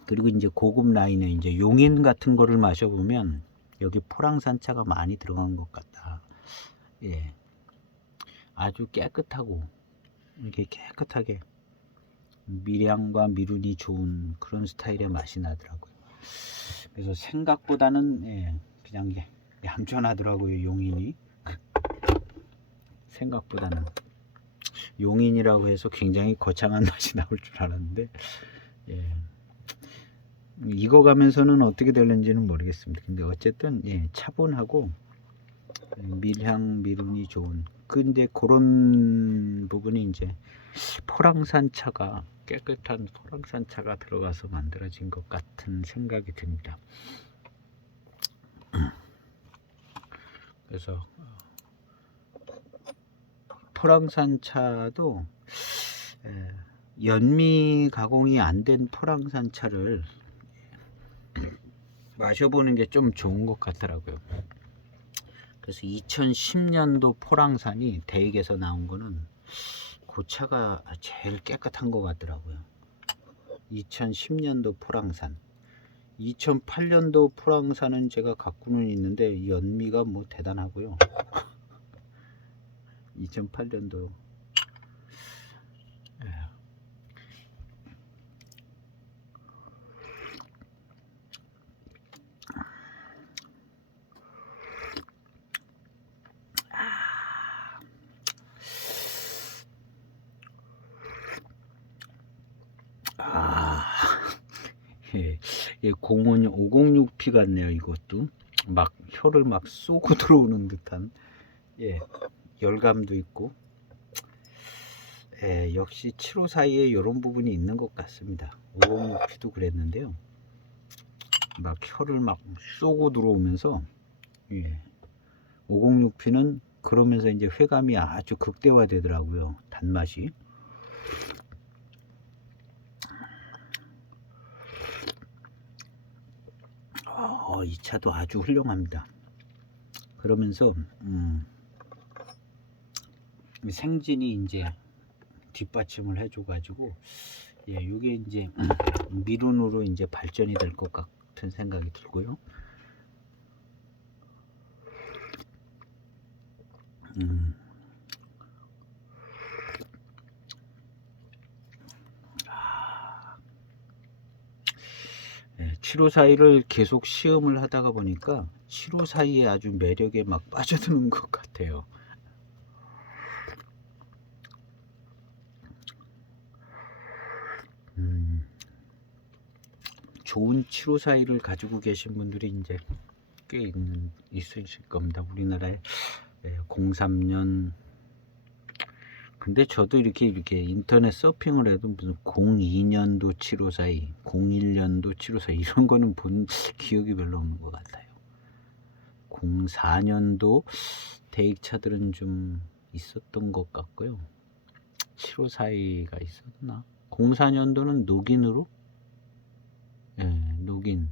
그리고 이제 고급 라인에 이제 용인 같은 거를 마셔보면 여기 포랑산 차가 많이 들어간 것 같다. 아주 깨끗하고 이렇게 깨끗하게 밀향과 미륜이 좋은 그런 스타일의 맛이 나더라고요. 그래서 생각보다는 그냥 얌전하더라고요. 용인이 생각보다는, 용인이라고 해서 굉장히 거창한 맛이 나올 줄 알았는데 익어가면서는 어떻게 될는지는 모르겠습니다. 근데 어쨌든 차분하고 밀향 미륜이 좋은, 근데 그런 부분이 이제 포랑산 차가, 깨끗한 포랑산 차가 들어가서 만들어진 것 같은 생각이 듭니다. 그래서 포랑산 차도 연미 가공이 안 된 포랑산 차를 마셔보는 게 좀 좋은 것 같더라고요. 그래서 2010년도 포랑산이 대익에서 나온 거는 그 차가 제일 깨끗한 것 같더라고요. 2010년도 포랑산. 2008년도 포랑산은 제가 갖고는 있는데 연미가 뭐 대단하고요. 2008년도 공원 506P 같네요. 이것도 막 혀를 막 쏘고 들어오는 듯한 열감도 있고, 역시 7호 사이에 이런 부분이 있는 것 같습니다. 506P도 그랬는데요. 막 혀를 막 쏘고 들어오면서 506P는 그러면서 이제 회감이 아주 극대화되더라고요. 단맛이. 이 차도 아주 훌륭합니다. 그러면서 생진이 이제 뒷받침을 해줘가지고 이게 이제 미륜으로 이제 발전이 될 것 같은 생각이 들고요. 네, 7호 사이를 계속 시음을 하다가 보니까 7호 사이에 아주 매력에 막 빠져드는 것 같아요. 좋은 7호 사이를 가지고 계신 분들이 이제 꽤 있으실 겁니다. 우리나라에 03년. 근데 저도 이렇게 인터넷 서핑을 해도 무슨 02년도 7호 사이, 01년도 7호 사이 이런 거는 본 기억이 별로 없는 것 같아요. 04년도 대익차들은 좀 있었던 것 같고요. 754가 있었나? 04년도는 녹인으로, 예, 녹인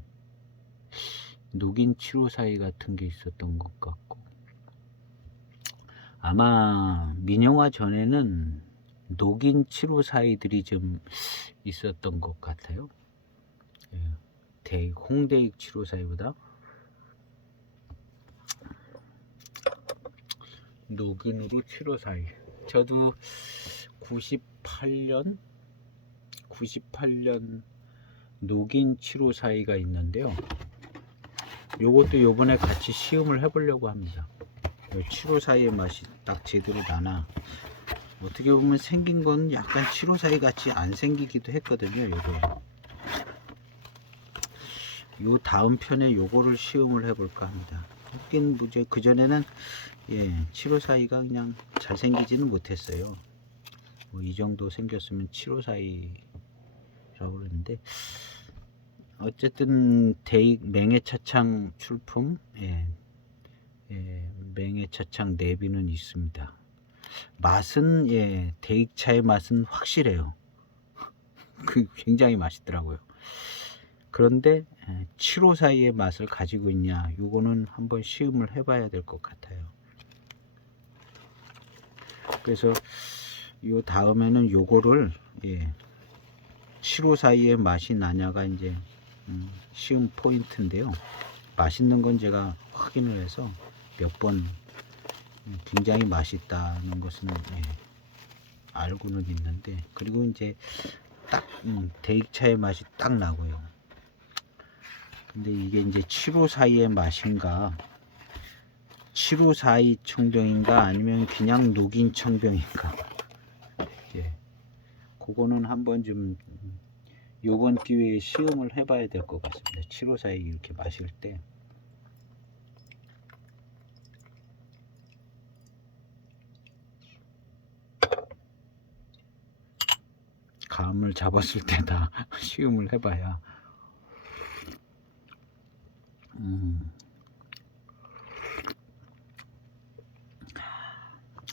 754 같은 게 있었던 것 같고, 아마 민영화 전에는 녹인 754들이 좀 있었던 것 같아요. 예, 홍대익 754보다 녹인으로 754. 저도 98년 녹인 754가 있는데요. 요것도 요번에 같이 시음을 해보려고 합니다. 754의 맛이 딱 제대로 나나. 어떻게 보면 생긴 건 약간 754 같이 안 생기기도 했거든요. 요 다음 편에 요거를 시음을 해볼까 합니다. 하긴 뭐제 그 전에는 754가 그냥 잘 생기지는 못했어요. 뭐 이 정도 생겼으면 754라고 그러는데, 어쨌든 대익 맹해차창 출품, 맹해차창 내비는 있습니다. 맛은 대익차의 맛은 확실해요. 그 굉장히 맛있더라고요. 그런데 754의 맛을 가지고 있냐, 요거는 한번 시음을 해봐야 될 것 같아요. 그래서 요 다음에는 요거를 754의 맛이 나냐가 이제 시음 포인트인데요. 맛있는 건 제가 확인을 해서 몇 번 굉장히 맛있다는 것은 알고는 있는데, 그리고 이제 딱 대익차의 맛이 딱 나고요. 근데 이게 이제 754의 맛인가, 754 청병인가, 아니면 그냥 녹인 청병인가, 그거는 한번 좀 요번 기회에 시음을 해봐야 될 것 같습니다. 754 이렇게 마실 때 감을 잡았을 때 다 시음을 해봐야.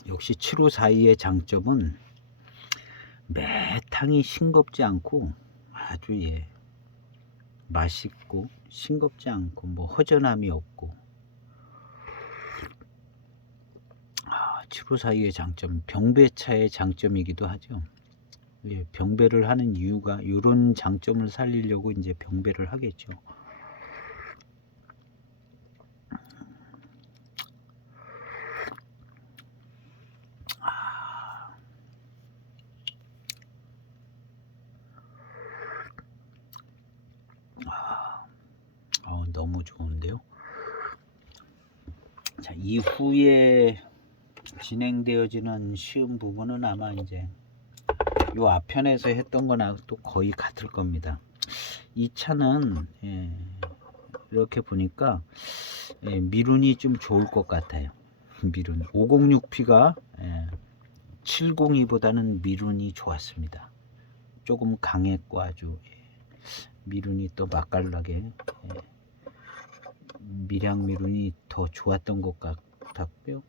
역시 754의 장점은 매탕이 싱겁지 않고 아주 맛있고, 싱겁지 않고 뭐 허전함이 없고. 754의 장점, 병배차의 장점이기도 하죠. 병배를 하는 이유가 이런 장점을 살리려고 이제 병배를 하겠죠. 너무 좋은데요. 자, 이후에 진행되어지는 시음 부분은 아마 이제 요 앞편에서 했던 거나 또 거의 같을 겁니다. 이 차는 이렇게 보니까 미룬이 좀 좋을 것 같아요. 미룬 506P가 702보다는 미룬이 좋았습니다. 조금 강했고 아주 미룬이 또 맛깔나게 밀양 미룬이 더 좋았던 것 같았고요.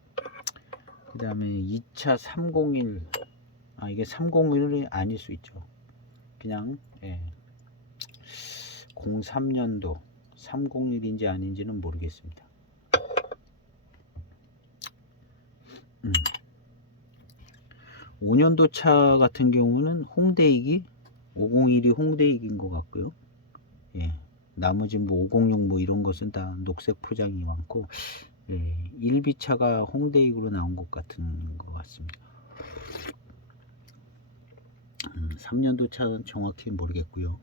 그 다음에 2차 301, 이게 301이 아닐 수 있죠. 그냥 03년도 301인지 아닌지는 모르겠습니다. 5년도 차 같은 경우는 홍대익이 501이 홍대익인 것 같고요. 나머지 뭐 506 뭐 이런 것은 다 녹색 포장이 많고, 1비차가 홍대익으로 나온 것 같은 것 같습니다. 3년도 차는 정확히 모르겠고요.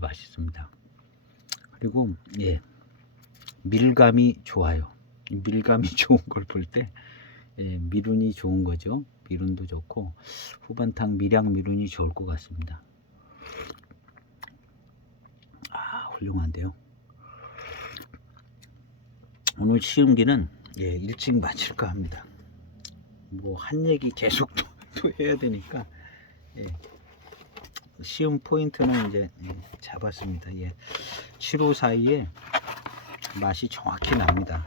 맛있습니다. 그리고 밀감이 좋아요. 밀감이 좋은 걸 볼 때 미룬이 좋은 거죠. 미룬도 좋고 후반탕 밀양 미룬이 좋을 것 같습니다. 훌륭한데요. 오늘 시음기는 일찍 마칠까 합니다. 뭐 한 얘기 계속 또 해야 되니까 시음 포인트는 이제 잡았습니다. 예. 7호 사이에 맛이 정확히 납니다.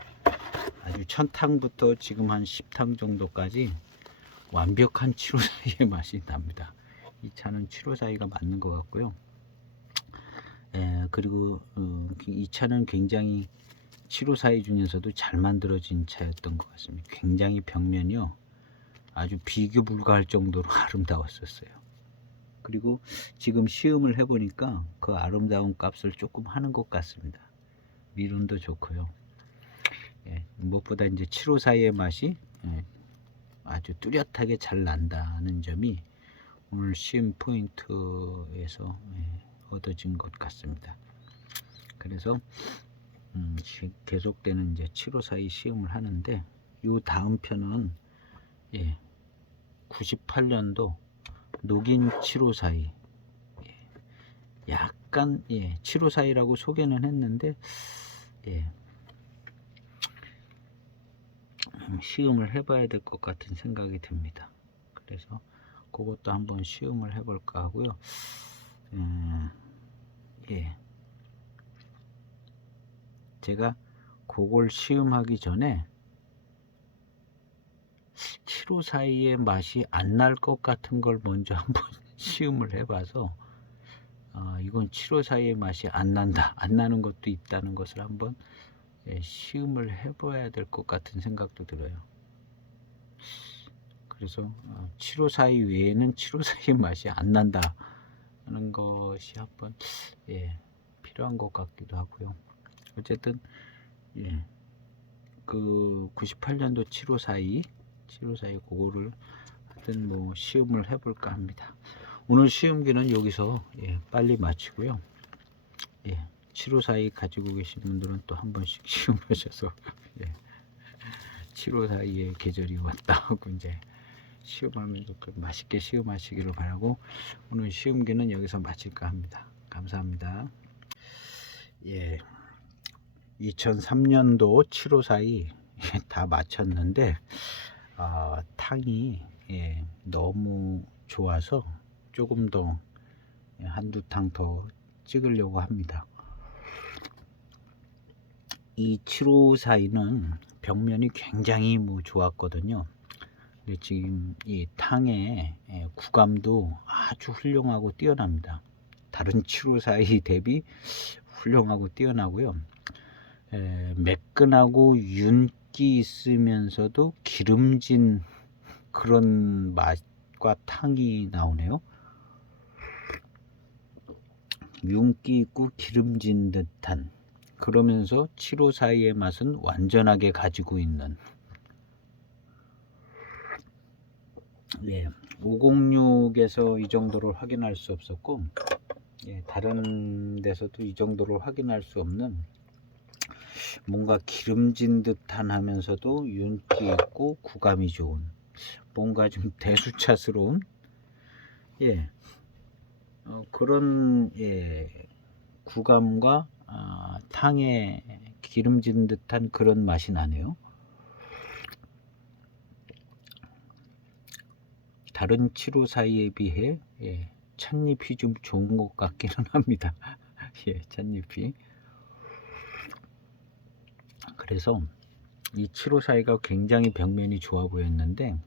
아주 1000탕부터 지금 한 10탕 정도까지 완벽한 7호 사이의 맛이 납니다. 이 차는 7호 사이가 맞는 것 같고요. 그리고 이 차는 굉장히 7호 사이 중에서도 잘 만들어진 차였던 것 같습니다. 굉장히 벽면이요, 아주 비교 불가할 정도로 아름다웠었어요. 그리고 지금 시음을 해보니까 그 아름다운 값을 조금 하는 것 같습니다. 미론도 좋고요. 무엇보다 이제 7호 사이의 맛이 아주 뚜렷하게 잘 난다는 점이 오늘 시음 포인트에서 얻어진 것 같습니다. 그래서 계속되는 이제 7호 사이 시음을 하는데, 요 다음 편은 98년도 녹인 7호 사이, 약간 7호 사이라고 소개는 했는데 시음을 해봐야 될 것 같은 생각이 듭니다. 그래서 그것도 한번 시음을 해볼까 하고요. 제가 그걸 시음하기 전에 7호 사이의 맛이 안 날 것 같은 걸 먼저 한번 시음을 해봐서 이건 7호 사이의 맛이 안 난다, 안 나는 것도 있다는 것을 한번 시음을 해봐야 될 것 같은 생각도 들어요. 그래서 7호 사이 외에는 7호 사이의 맛이 안 난다 하는 것이 한번 필요한 것 같기도 하고요. 어쨌든 그 98년도 7호 사이 그거를 하여튼 뭐 시음을 해볼까 합니다. 오늘 시음기는 여기서 빨리 마치고요. 7호 사이 가지고 계신 분들은 또 한 번씩 시음하셔서 7호 사이에 계절이 왔다 하고 이제 시음하면서 맛있게 시음하시기를 바라고, 오늘 시음기는 여기서 마칠까 합니다. 감사합니다. 2003년도 7호 사이 다 마쳤는데 탕이 너무 좋아서 조금 더 한두 탕 더 찍으려고 합니다. 이 7호 사이는 벽면이 굉장히 좋았거든요. 근데 지금 이 탕의 구감도 아주 훌륭하고 뛰어납니다. 다른 7호 사이 대비 훌륭하고 뛰어나고요. 매끈하고 윤기 있으면서도 기름진 그런 맛과 탕이 나오네요. 윤기 있고 기름진 듯한, 그러면서 7호 사이의 맛은 완전하게 가지고 있는 506에서 이 정도를 확인할 수 없었고 다른 데서도 이 정도를 확인할 수 없는, 뭔가 기름진 듯한 하면서도 윤기 있고 구감이 좋은, 뭔가 좀 대수차스러운 그런 구감과 탕에 기름진 듯한 그런 맛이 나네요. 다른 7호 사이에 비해 찻잎이 좀 좋은 것 같기는 합니다. 찻잎이. 그래서 이 7호 사이가 굉장히 벽면이 좋아 보였는데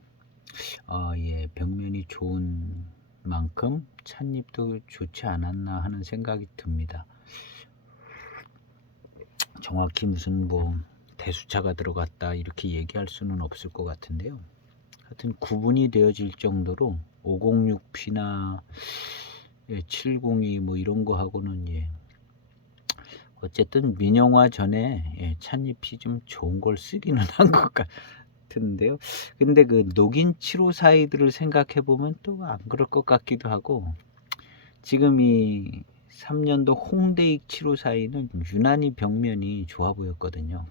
벽면이 좋은 만큼 찻잎도 좋지 않았나 하는 생각이 듭니다. 정확히 무슨 대수차가 들어갔다 이렇게 얘기할 수는 없을 것 같은데요. 하여튼 구분이 되어질 정도로 506P나 702 이런 거 하고는 어쨌든 민영화 전에 찻잎이 좀 좋은 걸 쓰기는 한 것 같은데요. 근데 그 녹인 7호 사이들을 생각해 보면 또 안 그럴 것 같기도 하고, 지금 이 3년도 홍대익 7호 사이는 유난히 벽면이 좋아 보였거든요.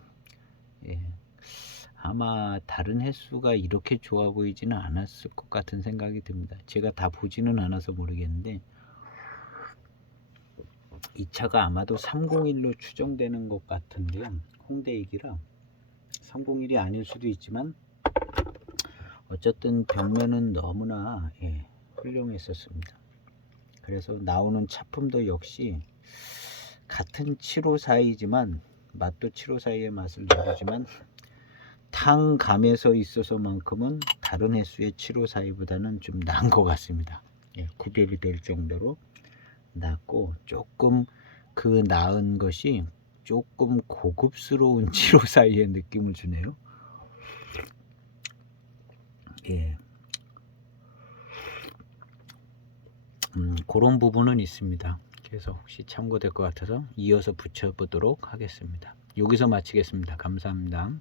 아마 다른 횟수가 이렇게 좋아 보이지는 않았을 것 같은 생각이 듭니다. 제가 다 보지는 않아서 모르겠는데 이 차가 아마도 301로 추정되는 것 같은데요. 홍대익이라 301이 아닐 수도 있지만 어쨌든 벽면은 너무나 훌륭했었습니다. 그래서 나오는 차품도 역시 같은 754이지만 맛도 754의 맛을 내주지만 탕감에서 있어서만큼은 다른 횟수의 754보다는 좀 나은 것 같습니다. 예, 구별이 될 정도로 낮고 조금 그 나은 것이 조금 고급스러운 754의 느낌을 주네요. 예. 그런 부분은 있습니다. 그래서 혹시 참고될 것 같아서 이어서 붙여보도록 하겠습니다. 여기서 마치겠습니다. 감사합니다.